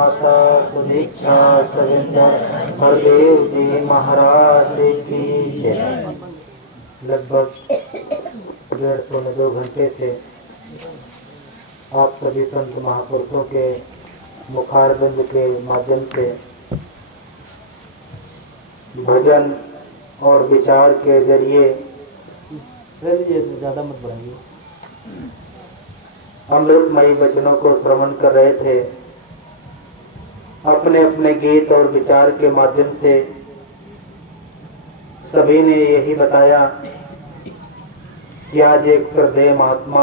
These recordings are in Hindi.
माता सुदीक्षा सविंदर हरदेव जी महाराज की जय। लगभग 1.5 घंटे से आप सभी संत महापुरुषों के मुखारबिंद के माध्यम से भजन और विचार के जरिए ज़्यादा मत बढ़ाइए अमृतमयी वचनों को श्रवण कर रहे थे। अपने अपने गीत और विचार के माध्यम से सभी ने यही बताया कि आज एक श्रद्धेय महात्मा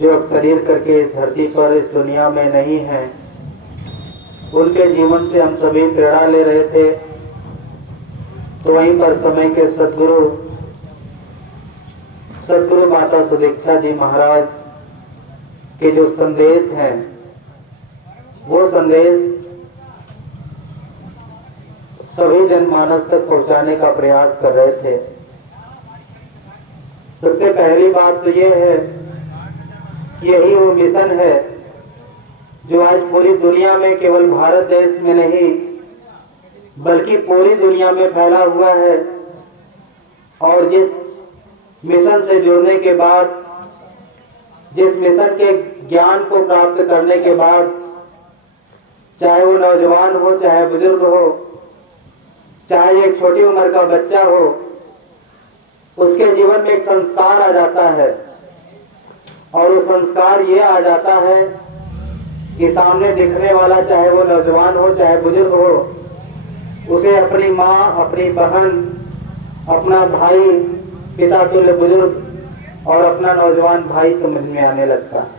जो अब शरीर करके इस धरती पर इस दुनिया में नहीं है, उनके जीवन से हम सभी प्रेरणा ले रहे थे। तो वहीं पर समय के सदगुरु माता सुदीक्षा जी महाराज के जो संदेश हैं, वो संदेश सभी जनमानस तक पहुंचाने का प्रयास कर रहे थे। सबसे पहली बात तो ये है कि यही वो मिशन है जो आज पूरी दुनिया में, केवल भारत देश में नहीं बल्कि पूरी दुनिया में फैला हुआ है। और जिस मिशन से जुड़ने के बाद, जिस मिशन के ज्ञान को प्राप्त करने के बाद, चाहे वो नौजवान हो, चाहे बुजुर्ग हो, चाहे एक छोटी उम्र का बच्चा हो, उसके जीवन में एक संस्कार आ जाता है। और वो संस्कार ये आ जाता है कि सामने दिखने वाला, चाहे वो नौजवान हो चाहे बुजुर्ग हो, उसे अपनी माँ, अपनी बहन, अपना भाई, पिता तुल्य बुजुर्ग और अपना नौजवान भाई समझ में आने लगता है।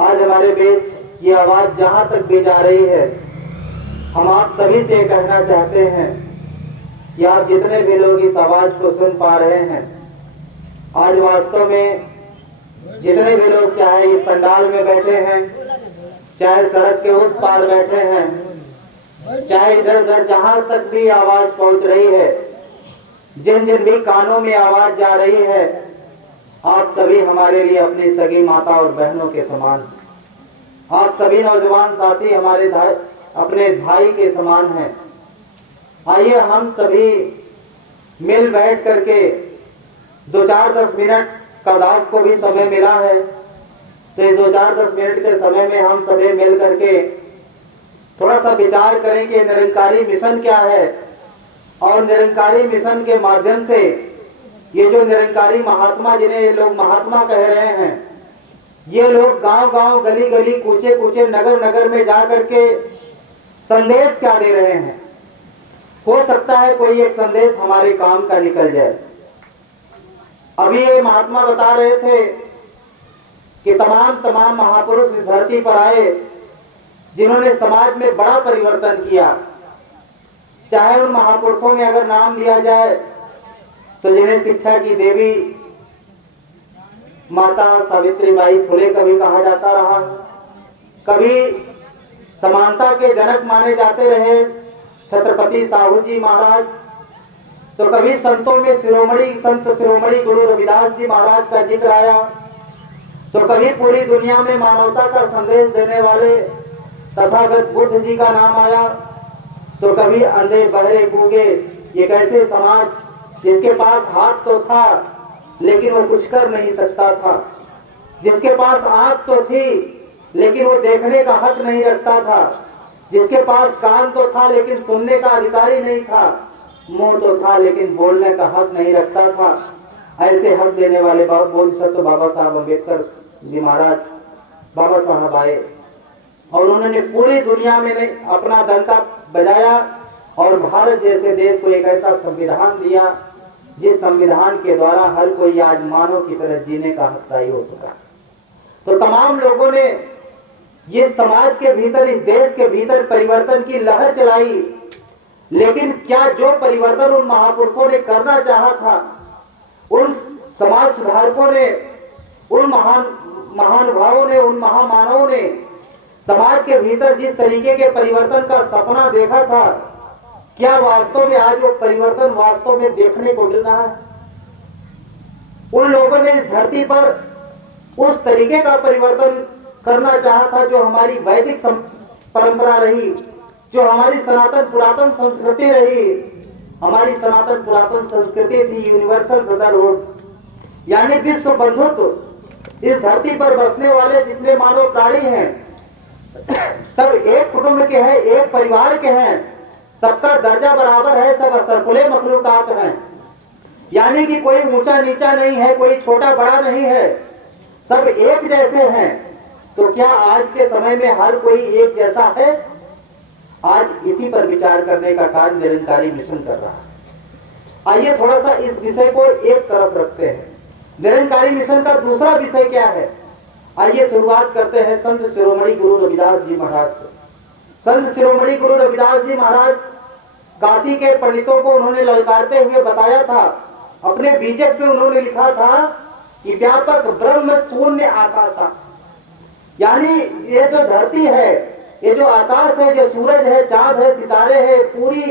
आज हमारे बीच ये आवाज जहां तक भी जा रही है, हम आप सभी से कहना चाहते हैं कि आप जितने भी लोग इस आवाज को सुन पा रहे हैं, आज वास्तव में जितने भी लोग, चाहे इस पंडाल में बैठे हैं, चाहे सड़क के उस पार बैठे हैं, चाहे इधर उधर जहां तक भी आवाज पहुंच रही है, जिन जिन भी कानों में आवाज जा रही है, आप सभी हमारे लिए अपनी सगी माता और बहनों के समान। आप सभी नौजवान साथी हमारे अपने भाई के समान हैं। आइए हम सभी मिल बैठ करके 2-4-10 मिनट का दास को भी समय मिला है, तो इस 2-4-10 मिनट के समय में हम सभी मिल करके थोड़ा सा विचार करें कि निरंकारी मिशन क्या है। और निरंकारी मिशन के माध्यम से ये जो निरंकारी महात्मा, जिन्हें ये लोग महात्मा कह रहे हैं, ये लोग गांव गांव, गली गली, कूचे कूचे, नगर नगर में जा करके संदेश क्या दे रहे हैं। हो सकता है कोई एक संदेश हमारे काम का निकल जाए। अभी ये महात्मा बता रहे थे कि तमाम महापुरुष इस धरती पर आए जिन्होंने समाज में बड़ा परिवर्तन किया। चाहे उन महापुरुषों में अगर नाम लिया जाए तो जिन्हें शिक्षा की देवी माता सावित्रीबाई फुले कभी कहा जाता रहा, कभी समानता के जनक माने जाते रहे छत्रपति साहू जी महाराज, तो कभी संतों में संत शिरोमणि गुरु रविदास जी महाराज का जिक्र आया, तो कभी पूरी दुनिया में मानवता का संदेश देने वाले तथागत बुद्ध जी का नाम आया, तो कभी अंधे बहरे गूंगे एक ऐसे समाज जिसके पास हाथ तो था लेकिन वो कुछ कर नहीं सकता था, जिसके पास आंख तो थी लेकिन वो देखने का हक नहीं रखता था, जिसके पास कान तो था लेकिन सुनने का अधिकारी नहीं था, मुंह तो था लेकिन बोलने का हक नहीं रखता था। ऐसे हक देने वाले बोधिसत्व बाबा साहब अम्बेडकर जी महाराज, बाबा साहब आए और उन्होंने पूरी दुनिया में अपना डंका बजाया और भारत जैसे देश को एक ऐसा संविधान दिया जिस संविधान के द्वारा हर कोई आज मानव की तरह जीने का हकदारी हो सका। तो तमाम लोगों ने ये समाज के भीतर, इस देश के भीतर परिवर्तन की लहर चलाई, लेकिन क्या जो परिवर्तन उन महापुरुषों ने करना चाहा था, उन समाज सुधारकों ने, उन महानुभावों ने, उन महामानवों ने समाज के भीतर जिस तरीके के परिवर्तन का सपना देखा था, क्या वास्तव में आज वो परिवर्तन वास्तव में देखने को मिल रहा है? उन लोगों ने इस धरती पर उस तरीके का परिवर्तन करना चाहा था, जो हमारी वैदिक परंपरा रही, जो हमारी सनातन पुरातन संस्कृति रही। हमारी सनातन पुरातन संस्कृति थी यूनिवर्सल ब्रदरहुड, यानी विश्व बंधुत्व। इस धरती पर बसने वाले जितने मानव प्राणी हैं सब एक कुटुंब के हैं, एक परिवार के हैं, सबका दर्जा बराबर है, सब असरफुले मखलूकात हैं। यानी कि कोई ऊंचा नीचा नहीं है, कोई छोटा बड़ा नहीं है, सब एक जैसे हैं। तो क्या आज के समय में हर कोई एक जैसा है? आज इसी पर विचार करने का कार्य निरंकारी मिशन कर रहा है। आइए थोड़ा सा इस विषय को एक तरफ रखते हैं। निरंकारी मिशन का दूसरा विषय क्या है? आइए शुरुआत करते हैं संत शिरोमणि गुरु रविदास जी महाराज से। संत शिरोमणि गुरु रविदास जी महाराज काशी के पंडितों को उन्होंने ललकारते हुए बताया था, अपने बीजक में उन्होंने लिखा था कि व्यापक ब्रह्म शून्य आकाशा, यानी ये जो धरती है, ये जो आकाश है, जो सूरज है, चांद है, सितारे है, पूरी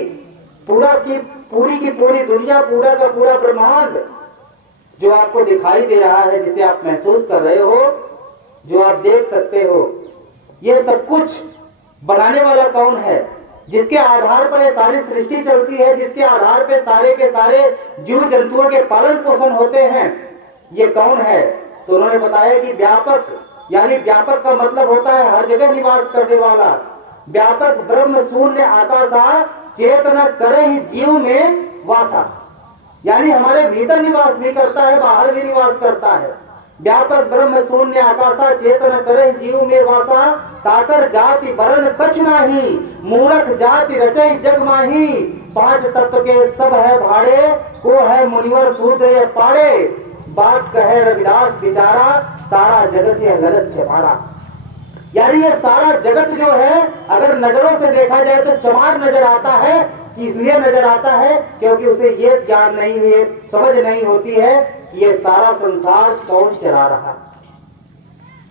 की पूरी दुनिया, पूरा का पूरा ब्रह्मांड जो आपको दिखाई दे रहा है, जिसे आप महसूस कर रहे हो, जो आप देख सकते हो, ये सब कुछ बनाने वाला कौन है? जिसके आधार पर ये सारी सृष्टि चलती है, जिसके आधार पे सारे के सारे जीव जंतुओं के पालन पोषण होते हैं, ये कौन है? तो उन्होंने बताया कि व्यापक, यानी व्यापक का मतलब होता है हर जगह निवास करने वाला। व्यापक ब्रह्म शून्य आकाशा, चेतना करे ही जीव में वासा, यानी हमारे भीतर निवास भी करता है, बाहर भी निवास करता है। व्यापक ब्रह्म शून्य आकाशा, चेतन करे जीव में वासा, ताकर जाति वर्ण कछ नाही, मूर्ख जाति रचै जग माही। पांच तत्व के सब है भाड़े, को है मुनिवर शूद्र ये पाड़े। बात कहे रविदास बिचारा, सारा जगत ये ललच चमारा। यानी ये सारा जगत जो है, अगर नजरों से देखा जाए तो चमार नजर आता है। इसलिए नजर आता है क्योंकि उसे ये ज्ञान नहीं हुई, समझ नहीं होती है कि ये सारा संसार कौन चला रहा है।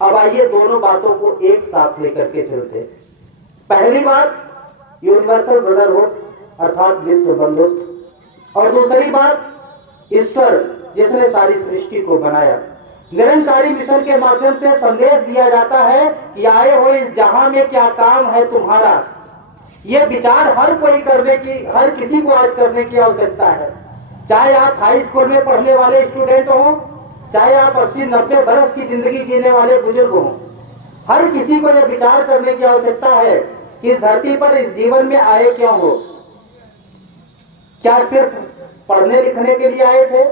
अब आइए दोनों बातों को एक साथ लेकर के चलते हैं। पहली बात यूनिवर्सल ब्रदरहुड अर्थात विश्व बंधुत्व, और दूसरी बात ईश्वर जिसने सारी सृष्टि को बनाया। निरंकारी मिशन के माध्यम से संदेश दिया जाता है कि आए हो इस जहां में क्या काम है तुम्हारा। ये विचार हर कोई करने की, हर किसी को आज करने की आवश्यकता है। चाहे आप हाई स्कूल में पढ़ने वाले स्टूडेंट हो, चाहे आप 80-90 बरस की जिंदगी जीने वाले बुजुर्ग हो, हर किसी को यह विचार करने की आवश्यकता है कि इस धरती पर इस जीवन में आए क्यों हो। क्या सिर्फ पढ़ने लिखने के लिए आए थे?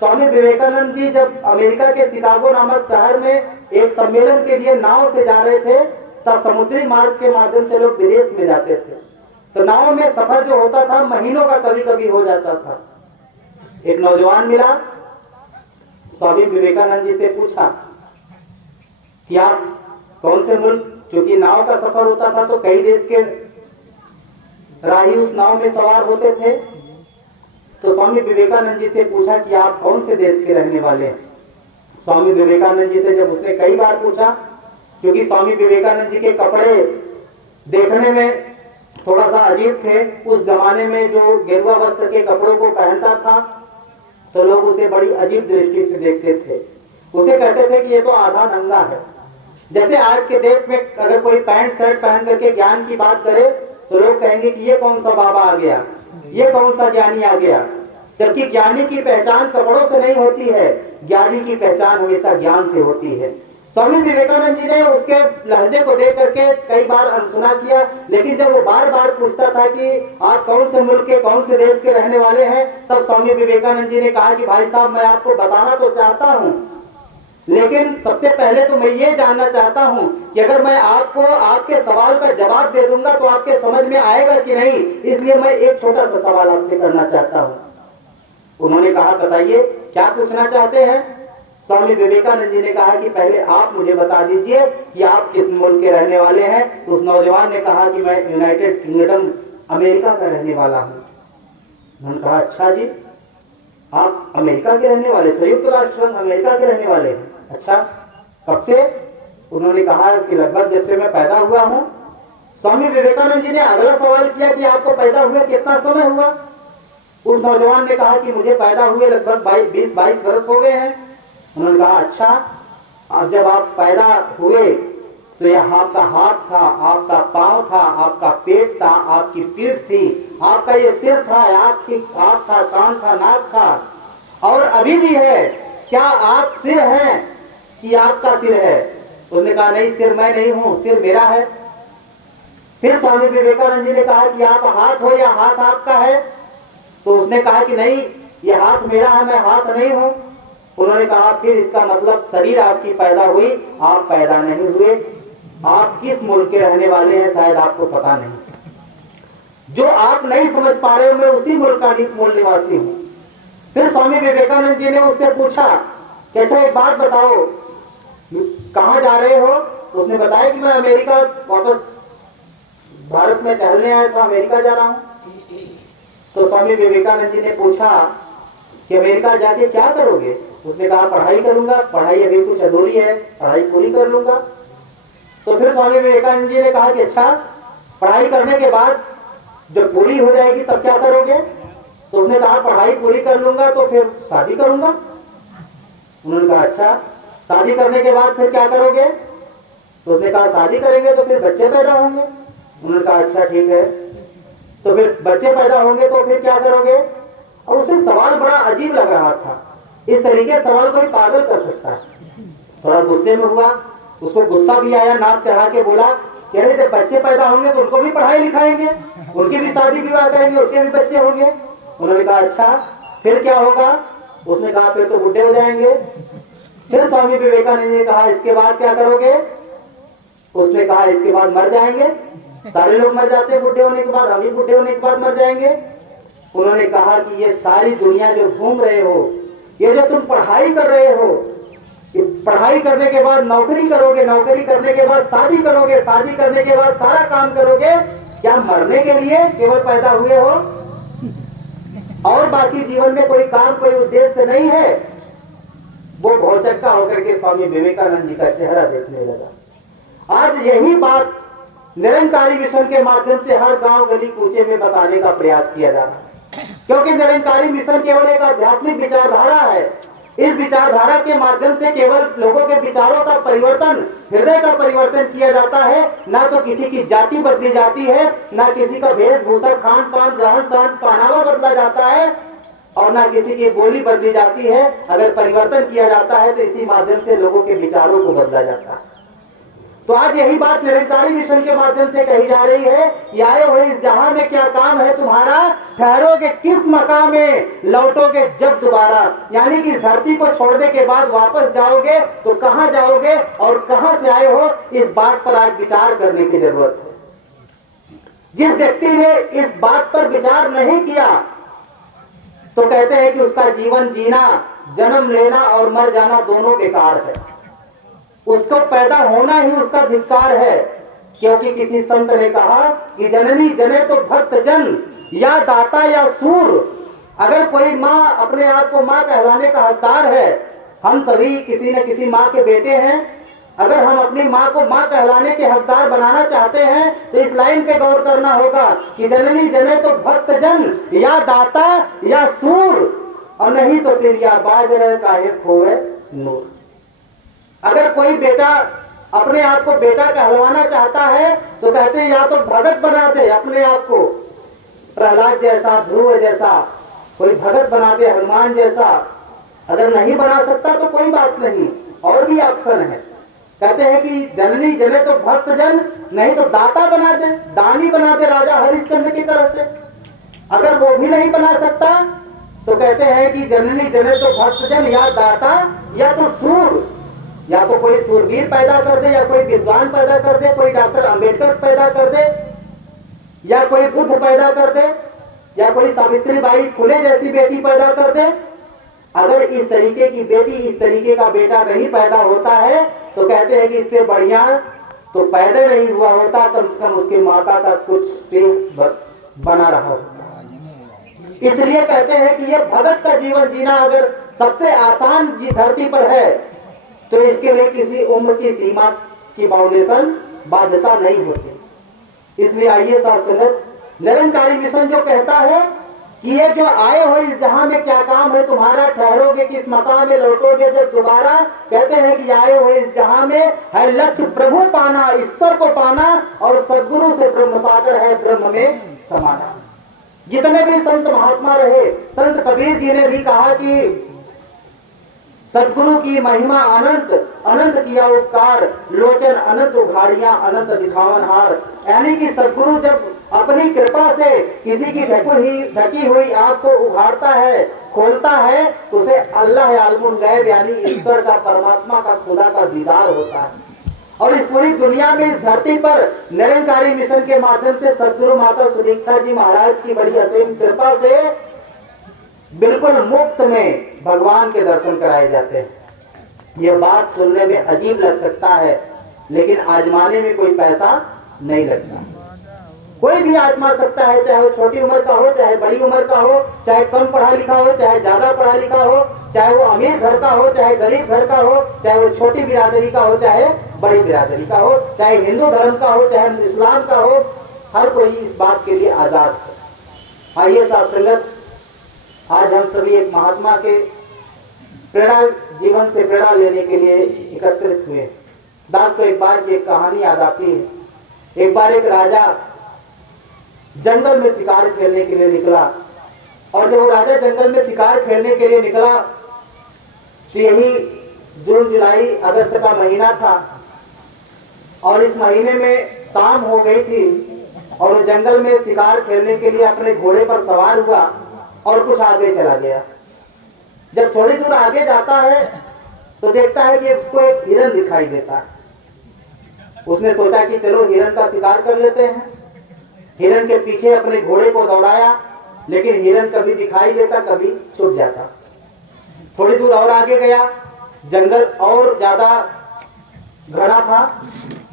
स्वामी विवेकानंद जी जब अमेरिका के शिकागो नामक शहर में एक सम्मेलन के लिए नाव से जा रहे थे, तब समुद्री मार्ग के माध्यम से लोग विदेश में जाते थे, तो नाव में सफर जो होता था महीनों का कभी कभी हो जाता था। एक नौजवान मिला, स्वामी विवेकानंद जी से पूछा कि आप कौन से मुल्क, क्योंकि नाव का सफर होता था तो कई देश के राही उस नाव में सवार होते थे। तो स्वामी विवेकानंद जी से पूछा कि आप कौन से देश के रहने वाले हैं। स्वामी विवेकानंद जी से जब उसने कई बार पूछा, क्योंकि स्वामी विवेकानंद जी के कपड़े देखने में थोड़ा सा अजीब थे, उस जमाने में जो गेरुआ वस्त्र के कपड़ों को पहनता था तो लोग उसे बड़ी अजीब दृष्टि से देखते थे। उसे कहते थे कि ये तो आधा नंगा है। जैसे आज के डेट में अगर कोई पैंट शर्ट पहन करके ज्ञान की बात करे तो लोग कहेंगे कि ये कौन सा बाबा आ गया, ये कौन सा ज्ञानी आ गया। जबकि ज्ञानी की पहचान कपड़ों से नहीं होती है, ज्ञानी की पहचान हमेशा ज्ञान से होती है। स्वामी विवेकानंद जी ने उसके लहजे को देख करके कई बार अनसुना किया, लेकिन जब वो बार बार पूछता था कि आप कौन से मुल्क के, कौन से देश के रहने वाले हैं, तब स्वामी विवेकानंद जी ने कहा कि भाई साहब मैं आपको बताना तो चाहता हूँ, लेकिन सबसे पहले तो मैं ये जानना चाहता हूँ कि अगर मैं आपको आपके सवाल का जवाब दे दूंगा तो आपके समझ में आएगा कि नहीं, इसलिए मैं एक छोटा सा सवाल आपसे करना चाहता हूँ। उन्होंने कहा बताइए क्या पूछना चाहते हैं। स्वामी विवेकानंद जी ने कहा कि पहले आप मुझे बता दीजिए कि आप किस मुल्क के रहने वाले हैं। तो उस नौजवान ने कहा कि मैं यूनाइटेड किंगडम अमेरिका का रहने वाला हूँ। उन्होंने कहा अच्छा जी, आप अमेरिका के रहने वाले, संयुक्त राष्ट्र संघ अमेरिका के रहने वाले हैं, अच्छा कब से? उन्होंने कहा कि लगभग जब से मैं पैदा हुआ हूँ। स्वामी विवेकानंद जी ने अगला सवाल किया कि आपको पैदा हुए कितना समय हुआ। उस नौजवान ने कहा कि मुझे पैदा हुए लगभग 20-22 बरस हो गए हैं। उन्होंने कहा अच्छा, अब जब आप पैदा हुए तो यह आपका हाथ था, आपका पांव था, आपका पेट था, आपकी पीठ थी, आपका ये सिर था, आपकी आँख था, कान था, नाक था और अभी भी है। क्या आप सिर हैं कि आपका सिर है? उसने कहा नहीं, सिर मैं नहीं हूं, सिर मेरा है। फिर स्वामी विवेकानंद जी ने कहा कि आप हाथ हो या हाथ आपका है? तो उसने कहा कि नहीं, ये हाथ मेरा है, मैं हाथ नहीं हूं। उन्होंने कहा फिर इसका मतलब शरीर आपकी पैदा हुई, आप पैदा नहीं हुए। आप किस मुल्क के रहने वाले हैं शायद आपको पता नहीं। जो आप नहीं समझ पा रहे हो, मैं उसी मुल्क का मूल निवासी हूं। फिर स्वामी विवेकानंद जी ने उससे पूछा कि अच्छा एक बात बताओ, कहां जा रहे हो? उसने बताया कि मैं अमेरिका वापस भारत में टहलने आया था, अमेरिका जा रहा हूं। तो स्वामी विवेकानंद जी ने पूछा कि अमेरिका जाके क्या करोगे? उसने कहा पढ़ाई करूंगा, पढ़ाई अभी कुछ अधूरी है, पढ़ाई पूरी कर लूंगा। तो फिर स्वामी विवेकानंद जी ने कहा कि अच्छा, पढ़ाई करने के बाद जब पूरी हो जाएगी तब क्या करोगे? तो उसने कहा पढ़ाई पूरी कर लूंगा तो फिर शादी करूंगा। उन्होंने कहा अच्छा, शादी करने के बाद फिर क्या करोगे? तो उसने कहा शादी करेंगे तो फिर बच्चे पैदा होंगे। उन्होंने कहा अच्छा ठीक है, तो फिर बच्चे पैदा होंगे तो फिर क्या करोगे? और उसे सवाल बड़ा अजीब लग रहा था। इस तरीके से सवाल कोई पागल कर सकता है। थोड़ा गुस्से में हुआ, उसको गुस्सा भी आया, नाक चढ़ा के बोला कि अरे जब बच्चे पैदा होंगे तो उनको भी पढ़ाई लिखाएंगे, उनकी भी शादी विवाह करेंगे, उनके भी बच्चे होंगे। उन्होंने कहा अच्छा फिर क्या होगा? उसने कहा फिर तो बुढ़े हो जाएंगे। फिर स्वामी विवेकानंद जी ने कहा इसके बाद क्या करोगे? उसने कहा इसके बाद मर जाएंगे, सारे लोग मर जाते हैं बुढ़े होने के बाद, हम भी बुढ़े होने के बाद मर जाएंगे। उन्होंने कहा कि ये सारी दुनिया जो घूम रहे हो, ये जो तुम पढ़ाई कर रहे हो, पढ़ाई करने के बाद नौकरी करोगे, नौकरी करने के बाद शादी करोगे, शादी करने के बाद सारा काम करोगे, क्या मरने के लिए केवल पैदा हुए हो और बाकी जीवन में कोई काम, कोई उद्देश्य नहीं है? वो भौचक्का होकर के स्वामी विवेकानंद जी का चेहरा देखने लगा। आज यही बात निरंकारी मिशन के माध्यम से हर गांव गली कूचे में बताने का प्रयास किया जा रहा है, क्योंकि निरंकारी मिशन केवल एक आध्यात्मिक विचारधारा है। इस विचारधारा के माध्यम से केवल लोगों के विचारों का परिवर्तन, हृदय का परिवर्तन किया जाता है। ना तो किसी की जाति बदली जाती है, ना किसी का वेशभूषा, खान पान, रहन सहन, पहनावा बदला जाता है और ना किसी की बोली बदली जाती है। अगर परिवर्तन किया जाता है तो इसी माध्यम से लोगों के विचारों को बदला जाता है। तो आज यही बात निरंकारी मिशन के माध्यम से कही जा रही है कि आए हुए इस जहां में क्या काम है तुम्हारा, ठहरोगे किस मकाम में, लौटोगे जब दोबारा। यानी कि इस धरती को छोड़ने के बाद वापस जाओगे तो कहां जाओगे और कहां से आए हो, इस बात पर आज विचार करने की जरूरत है। जिस व्यक्ति ने इस बात पर विचार नहीं किया तो कहते हैं कि उसका जीवन जीना, जन्म लेना और मर जाना दोनों बेकार है। उसको पैदा होना ही उसका धिक्कार है, क्योंकि किसी संत ने कहा कि जननी जने तो भक्त जन, या दाता या सूर। अगर कोई माँ अपने आप को माँ कहलाने का हकदार है, हम सभी किसी न किसी माँ के बेटे हैं, अगर हम अपनी माँ को माँ कहलाने के हकदार बनाना चाहते हैं तो इस लाइन पे गौर करना होगा कि जननी जने तो भक्त जन, या दाता या सूर, और नहीं तो तेरिया बाज रहे काहे खोए नूर। अगर कोई बेटा अपने आप को बेटा कहलवाना चाहता है तो कहते हैं या तो भगत बना दे अपने आप को, प्रहलाद जैसा, ध्रुव जैसा, कोई भगत बना दे, हनुमान जैसा। अगर नहीं बना सकता तो कोई बात नहीं, और भी ऑप्शन है। कहते हैं कि जननी जने तो भक्त जन, नहीं तो दाता बना दे, दानी बना दे राजा हरिश्चंद्र की तरह से। अगर वो भी नहीं बना सकता तो कहते हैं कि जननी जने तो भक्त जन, या दाता या तो सूर, या तो कोई सूरवीर पैदा कर दे, या कोई विद्वान पैदा कर दे, कोई डॉक्टर अंबेडकर पैदा कर दे, या कोई बुद्ध पैदा कर दे, या कोई सावित्रीबाई फुले जैसी बेटी पैदा कर दे। अगर इस तरीके की बेटी, इस तरीके का बेटा नहीं पैदा होता है तो कहते हैं कि इससे बढ़िया तो पैदा नहीं हुआ होता, कम से कम उसकी माता का कुछ बना रहा होता। इसलिए कहते हैं कि यह भगत का जीवन जीना अगर सबसे आसान धरती पर है तो इसके लिए किसी उम्र की सीमा की बाउंडेशन बाध्यता नहीं होती। इसलिए आइए साथ संगत, निरंकारी मिशन जो कहता है कि ये जो आए हो इस जहां में क्या काम है तुम्हारा, ठहरोगे किस मकाम में, लौटोगे जब दोबारा। कहते हैं कि आए हो इस जहां में है लक्ष्य प्रभु पाना, ईश्वर को पाना, और सद्गुरु से ब्रह्म पाकर है ब्रह्म में समाना। जितने भी संत महात्मा रहे, संत कबीर जी ने भी कहा कि सद्गुरु की महिमा अनंत, अनंत किया उपकार, लोचन अनंत उघाड़ियां अनंत दिखावन हार। यानी कि सद्गुरु जब अपनी कृपा से किसी की ढकी हुई आंख को उघाड़ता है, खोलता है, तो उसे अल्लाह आलमुल गैब यानी ईश्वर का, परमात्मा का, खुदा का दीदार होता है। और इस पूरी दुनिया में, इस धरती पर निरंकारी मिशन के माध्यम से सद्गुरु माता सुदीक्षा जी महाराज की बड़ी असीम कृपा से बिल्कुल मुफ्त में भगवान के दर्शन कराए जाते हैं। यह बात सुनने में अजीब लग सकता है, लेकिन आजमाने में कोई पैसा नहीं लगता। कोई भी आजमा सकता है, चाहे वो छोटी उम्र का हो, चाहे बड़ी उम्र का हो, चाहे कम पढ़ा लिखा हो, चाहे ज्यादा पढ़ा लिखा हो, चाहे वो अमीर घर का हो, चाहे गरीब घर का हो, चाहे वो छोटी बिरादरी का हो, चाहे बड़ी बिरादरी का हो, चाहे हिंदू धर्म का हो, चाहे इस्लाम का हो, हर कोई इस बात के लिए आजाद है। आइए साथ संगत, आज हम सभी एक महात्मा के प्रेरणा, जीवन से प्रेरणा लेने के लिए एकत्रित हुए। दास को एक बार की एक कहानी याद आती है। एक बार एक राजा जंगल में शिकार खेलने के लिए निकला, और जब वो राजा जंगल में शिकार खेलने के लिए निकला तो यही जून जुलाई अगस्त का महीना था, और इस महीने में शाम हो गई थी, और वो जंगल में शिकार खेलने के लिए अपने घोड़े पर सवार हुआ और कुछ आगे चला गया। जब थोड़ी दूर आगे जाता है तो देखता है कि उसको एक हिरन दिखाई देता है। उसने सोचा कि चलो हिरन का शिकार कर लेते हैं। हिरन के पीछे अपने घोड़े को दौड़ाया, लेकिन हिरन कभी दिखाई देता, कभी छुप जाता। थोड़ी दूर और आगे गया, जंगल और ज्यादा घना था,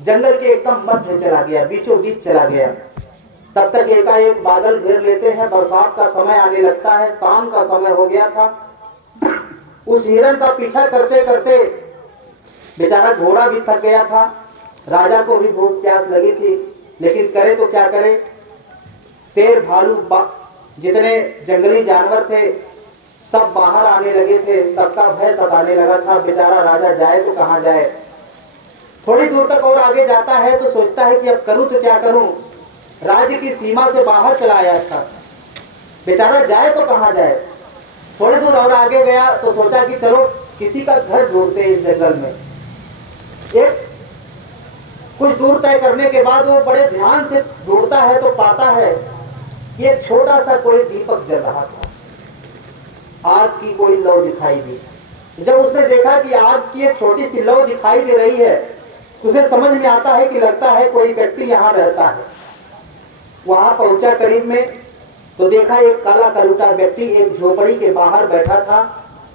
जंगल के एकदम मध्य चला गया, बीचों बीच चला गया। तब तक एकाएक बादल घेर लेते हैं, बरसात का समय आने लगता है, शाम का समय हो गया था। उस हिरन का पीछा करते करते बेचारा घोड़ा भी थक गया था, राजा को भी भूख प्यास लगी थी, लेकिन करे तो क्या करे। शेर, भालू, जितने जंगली जानवर थे सब बाहर आने लगे थे, सबका भय सताने लगा था। बेचारा राजा जाए तो कहां जाए। थोड़ी दूर तक और आगे जाता है तो सोचता है कि अब करूं तो क्या करूं, राज्य की सीमा से बाहर चला आया था, बेचारा जाए तो कहां जाए। थोड़ी दूर और आगे गया तो सोचा कि चलो किसी का घर ढूंढते हैं इस जंगल में। एक कुछ दूर तय करने के बाद वो बड़े ध्यान से ढूंढता है तो पाता है कि एक छोटा सा कोई दीपक जल रहा था, आग की कोई लौ दिखाई दी। जब उसने देखा कि आग की एक छोटी सी लौ दिखाई दे रही है तो उसे समझ में आता है कि लगता है कोई व्यक्ति यहाँ रहता है। वहां पहुंचा करीब में तो देखा एक काला कलूटा व्यक्ति एक झोपड़ी के बाहर बैठा था,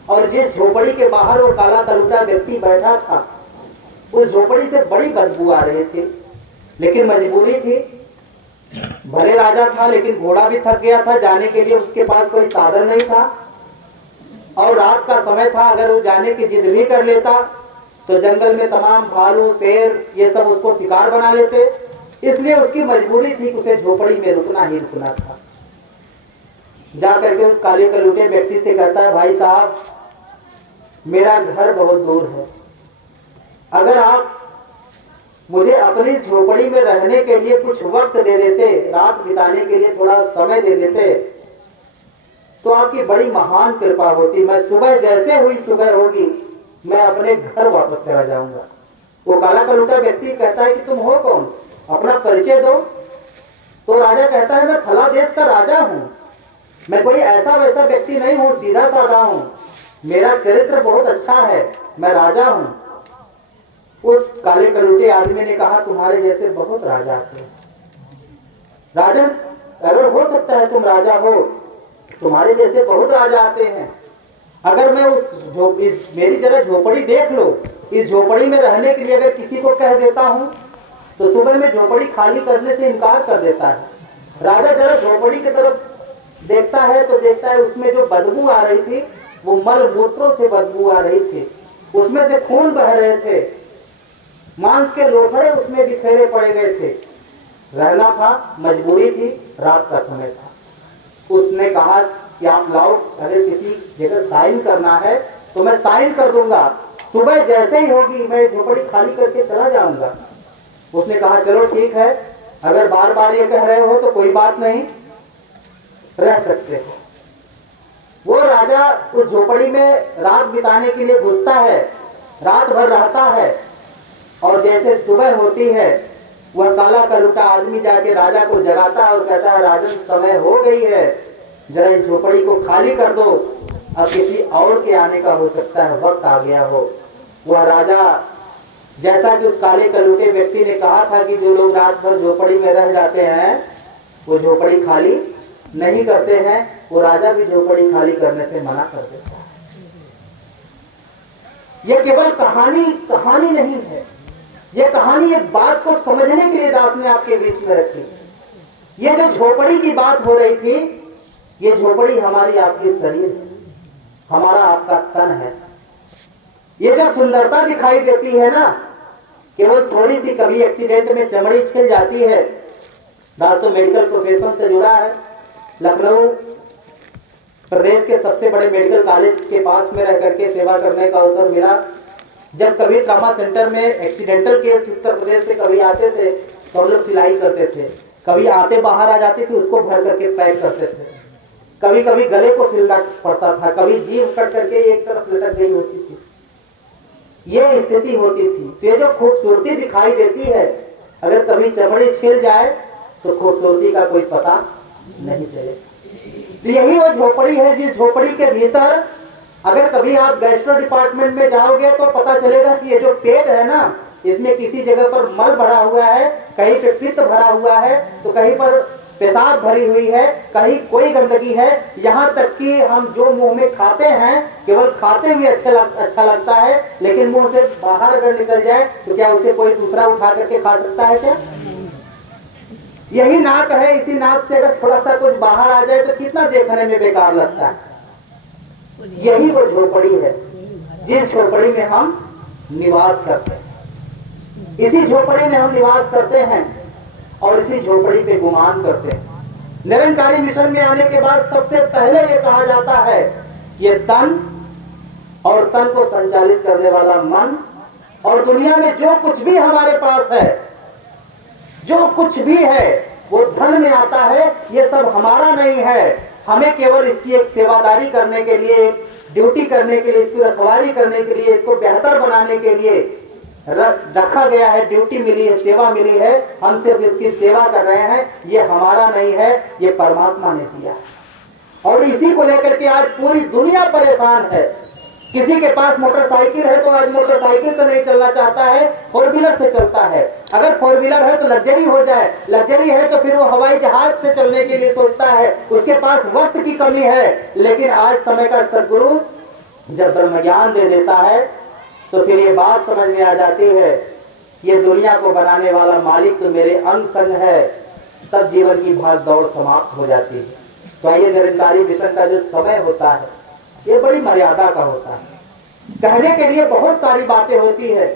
और जिस झोपड़ी के बाहर वो काला कलूटा व्यक्ति बैठा था उस झोपड़ी से बड़ी बदबू आ रही थी, लेकिन मजबूरी थी। भले राजा था लेकिन घोड़ा भी थक गया था, जाने के लिए उसके पास कोई साधन नहीं था, और रात का समय था। अगर वो जाने की जिद भी कर लेता तो जंगल में तमाम भालू, शेर ये सब उसको शिकार बना लेते, इसलिए उसकी मजबूरी थी कि उसे झोपड़ी में रुकना ही रुकना था। जा करके उस काले कलूटे व्यक्ति से कहता है, भाई साहब मेरा घर बहुत दूर है, अगर आप मुझे अपनी झोपड़ी में रहने के लिए कुछ वक्त दे देते, रात बिताने के लिए थोड़ा समय दे देते तो आपकी बड़ी महान कृपा होती। मैं सुबह जैसे हुई सुबह होगी मैं अपने घर वापस चला जाऊंगा। वो काला कलूटा व्यक्ति कहता है कि तुम हो कौन, अपना परिचय दो। तो राजा कहता है मैं फला देश का राजा हूं, मैं कोई ऐसा वैसा व्यक्ति नहीं हूं, सीधा साधा हूं, मेरा चरित्र बहुत अच्छा है, मैं राजा हूं। उस काले कलूटे आदमी ने कहा तुम्हारे जैसे बहुत राजा थे। राजन, अगर हो सकता है तुम राजा हो, तुम्हारे जैसे बहुत राजा आते हैं। अगर मैं मेरी जरा झोपड़ी देख लो, इस झोपड़ी में रहने के लिए अगर किसी को कह देता हूं तो सुबह में झोपड़ी खाली करने से इनकार कर देता है। राजा जरा झोपड़ी की तरफ देखता है तो देखता है उसमें जो बदबू आ रही थी वो मल मूत्रों से बदबू आ रही थी, उसमें से खून बह रहे थे, मांस के लोथड़े उसमें बिखेरे पड़े गए थे। रहना था, मजबूरी थी, रात का समय था। उसने कहा कि आप लाओ, अगर किसी जगह साइन करना है तो मैं साइन कर दूंगा, सुबह जैसे ही होगी मैं झोपड़ी खाली करके चला जाऊंगा। उसने कहा चलो ठीक है, अगर बार बार ये कह रहे हो तो कोई बात नहीं, रह सकते हो। वो राजा उस झोपड़ी में रात बिताने के लिए घुसता है, रात भर रहता है, और जैसे सुबह होती है वह काला कलूटा आदमी जाके राजा को जगाता है और कहता है राजन समय हो गई है, जरा इस झोपड़ी को खाली कर दो, अब किसी और के आने का हो सकता है, वक्त आ गया हो। वह राजा, जैसा कि उस काले कलूटे व्यक्ति ने कहा था कि जो लोग रात भर झोपड़ी में रह जाते हैं वो झोपड़ी खाली नहीं करते हैं, वो राजा भी झोपड़ी खाली करने से मना कर देता है। यह केवल कहानी नहीं है, यह कहानी एक बात को समझने के लिए दास ने आपके बीच में रखी। ये जो झोपड़ी की बात हो रही थी, ये झोपड़ी हमारी आपकी शरीर है, हमारा आपका तन है। ये जो सुंदरता दिखाई देती है ना, केवल थोड़ी सी कभी एक्सीडेंट में चमड़ी छिल जाती है। दास तो मेडिकल प्रोफेशन से जुड़ा है, लखनऊ प्रदेश के सबसे बड़े मेडिकल कॉलेज के पास में रह करके सेवा करने का अवसर मिला। जब कभी ट्रामा सेंटर में एक्सीडेंटल केस उत्तर प्रदेश से कभी आते थे तो हम लोग सिलाई करते थे, कभी आते बाहर आ जाती थी उसको भर करके पैक करते थे, कभी कभी गले को सिलना पड़ता था, कभी जीभ कट करके एक तरफ लटक गई होती थी, ये स्थिति होती थी। तो ये जो खूबसूरती दिखाई देती है, अगर कभी चमड़ी छिल जाए तो खूबसूरती का कोई पता नहीं चले। तो यही वो झोपड़ी है, जिस झोपड़ी के भीतर अगर कभी आप गैस्ट्रो डिपार्टमेंट में जाओगे तो पता चलेगा कि ये जो पेट है ना, इसमें किसी जगह पर मल भरा हुआ है, कहीं पे पित्त भरा हुआ है, तो कहीं पर पेशाब भरी हुई है, कहीं कोई गंदगी है। यहाँ तक कि हम जो मुंह में खाते हैं केवल खाते हुए अच्छा लगता है, लेकिन मुंह से बाहर अगर निकल जाए तो क्या उसे कोई दूसरा उठा करके खा सकता है क्या? यही नाक है, इसी नाक से अगर थोड़ा सा कुछ बाहर आ जाए तो कितना देखने में बेकार लगता है। यही वो झोपड़ी है जिस झोपड़ी में हम निवास करते हैं। इसी झोपड़ी में हम निवास करते हैं और इसी झोपड़ी पे गुमान करते हैं। निरंकारी मिशन में आने के बाद सबसे पहले ये कहा जाता है, ये तन और तन को संचालित करने वाला मन, और दुनिया में जो कुछ भी हमारे पास है, जो कुछ भी है वो धन में आता है, ये सब हमारा नहीं है। हमें केवल इसकी एक सेवादारी करने के लिए, एक ड्यूटी करने के लिए, इसकी रखवाली करने के लिए, इसको बेहतर बनाने के लिए रखा गया है, ड्यूटी मिली है, सेवा मिली है, हम सिर्फ इसकी सेवा कर रहे हैं। ये हमारा नहीं है, ये परमात्मा ने दिया है। और इसी को लेकर के आज पूरी दुनिया परेशान है। किसी के पास मोटरसाइकिल है तो आज मोटरसाइकिल से नहीं चलना चाहता है, फोर व्हीलर से चलता है। अगर फोर व्हीलर है तो लग्जरी हो जाए, लग्जरी है तो फिर वो हवाई जहाज से चलने के लिए सोचता है। उसके पास वक्त की कमी है, लेकिन आज समय का सदगुरु जब ब्रह्म ज्ञान दे देता है तो फिर ये बात समझ में आ जाती है, ये दुनिया को बनाने वाला मालिक तो मेरे अंग संग है। तब जीवन की भाग दौड़ समाप्त हो जाती है। तो ये निरंकारी मिशन का जो समय होता है ये बड़ी मर्यादा का होता है। कहने के लिए बहुत सारी बातें होती है,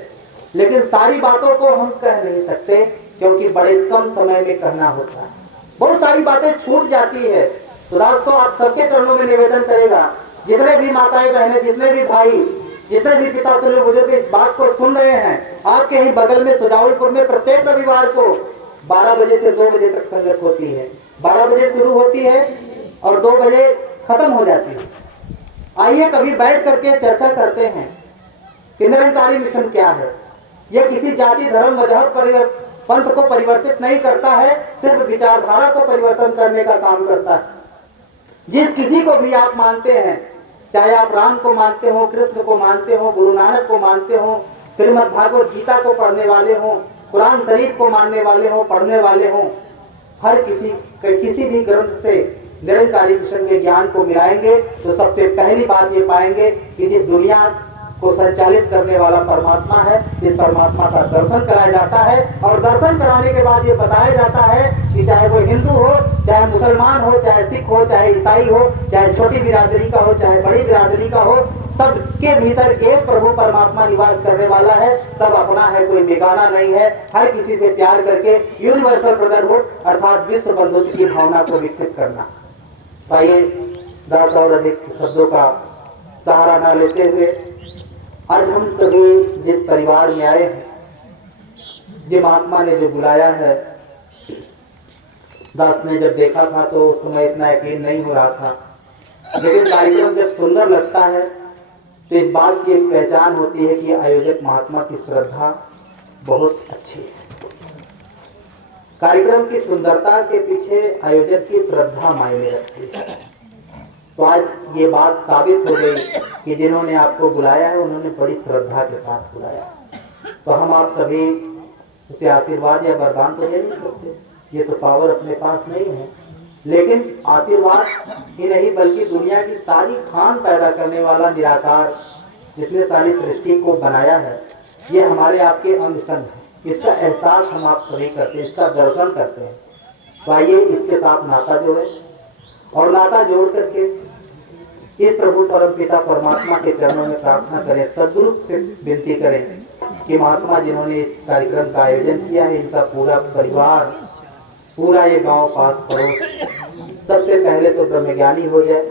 लेकिन सारी बातों को हम कह नहीं सकते क्योंकि बड़े कम समय में कहना होता है। बहुत सारी बातें छूट जाती है। तो दोस्तों आप सबके चरणों में निवेदन करेगा, जितने भी माताएं बहनें, जितने भी भाई, जितने भी पिता तुल्य बुजुर्ग इस बात को सुन रहे हैं, आपके ही बगल में सुजावलपुर में प्रत्येक रविवार को 12 बजे से 2 बजे तक संगत होती है। 12 बजे शुरू होती है और 2 बजे खत्म हो जाती है। आइए कभी बैठ करके चर्चा करते हैं कि निरंकारी मिशन क्या है। यह किसी जाति, धर्म, मजहब, पंथ को परिवर्तित नहीं करता है, सिर्फ विचारधारा को परिवर्तन करने का काम करता है। जिस किसी को भी आप मानते हैं, चाहे आप राम को मानते हो, कृष्ण को मानते हो, गुरु नानक को मानते हो, श्रीमद् भागवत गीता को पढ़ने वाले हो, कुरान शरीफ को मानने वाले हो, पढ़ने वाले हो, हर किसी भी ग्रंथ से निरंकारी मिशन के ज्ञान को मिलाएंगे तो सबसे पहली बात ये पाएंगे कि जिस दुनिया को संचालित करने वाला परमात्मा है, इस परमात्मा का दर्शन कराया जाता है। और दर्शन कराने के बाद ये बताया जाता है कि चाहे वो हिंदू हो, चाहे मुसलमान हो, चाहे सिख हो, चाहे ईसाई हो, चाहे छोटी बिरादरी का हो, चाहे बड़ी बिरादरी का हो, सबके भीतर एक प्रभु परमात्मा निवास करने वाला है। सब अपना है, कोई बेगाना नहीं है। हर किसी से प्यार करके यूनिवर्सल ब्रदरहुड अर्थात विश्व बंधुत्व की भावना को विकसित करना, आइए 10 और अधिक शब्दों का सहारा न लेते हुए आज हम सभी जिस परिवार में आए हैं, ये महात्मा ने जो बुलाया है, दास ने जब देखा था तो उस समय इतना यकीन नहीं हो रहा था, लेकिन कार्यक्रम जब सुंदर लगता है तो इस बात की एक पहचान होती है कि आयोजक महात्मा की श्रद्धा बहुत अच्छी है। कार्यक्रम की सुंदरता के पीछे आयोजक की श्रद्धा मायने रखती है। तो आज ये बात साबित हो गई कि जिन्होंने आपको बुलाया है उन्होंने बड़ी श्रद्धा के साथ बुलाया। तो हम आप सभी उसे आशीर्वाद या वरदान तो दे नहीं सकते, ये तो पावर अपने पास नहीं है, लेकिन आशीर्वाद ही नहीं बल्कि दुनिया की सारी खान पैदा करने वाला निराकार जिसने सारी सृष्टि को बनाया है, ये हमारे आपके अंगसंग है। इसका एहसास हम आप सभी करते हैं, इसका दर्शन करते हैं। तो आइए इसके साथ नाता जोड़े और नाता जोड़ करके इस प्रभु परमपिता परमात्मा के चरणों में प्रार्थना करें, सद्गुरु से विनती करें कि महात्मा जिन्होंने इस कार्यक्रम का आयोजन किया है, इनका पूरा परिवार, पूरा ये गांव पास पड़ोस सबसे पहले तो ब्रह्मज्ञानी हो जाए।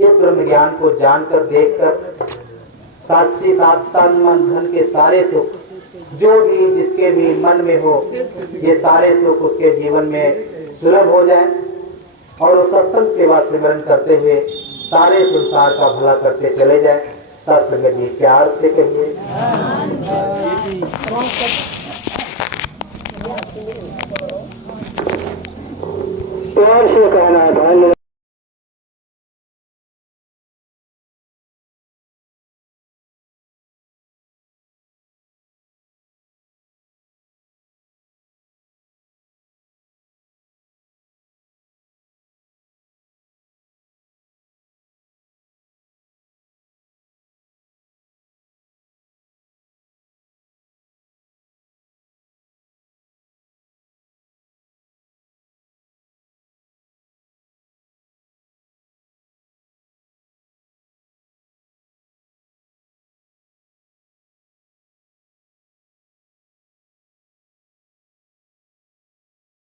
इस ब्रह्म ज्ञान को जानकर देखकर साक्षी साथ तन मन धन के सारे सुख जो भी जिसके भी मन में हो, ये सारे सुख उसके जीवन में सुलभ हो जाए और वो सत्संग सेवा सिमरन करते हुए सारे संसार का भला करते चले जाए। सत्संग जी प्यार से कहिए प्यार से कहना है।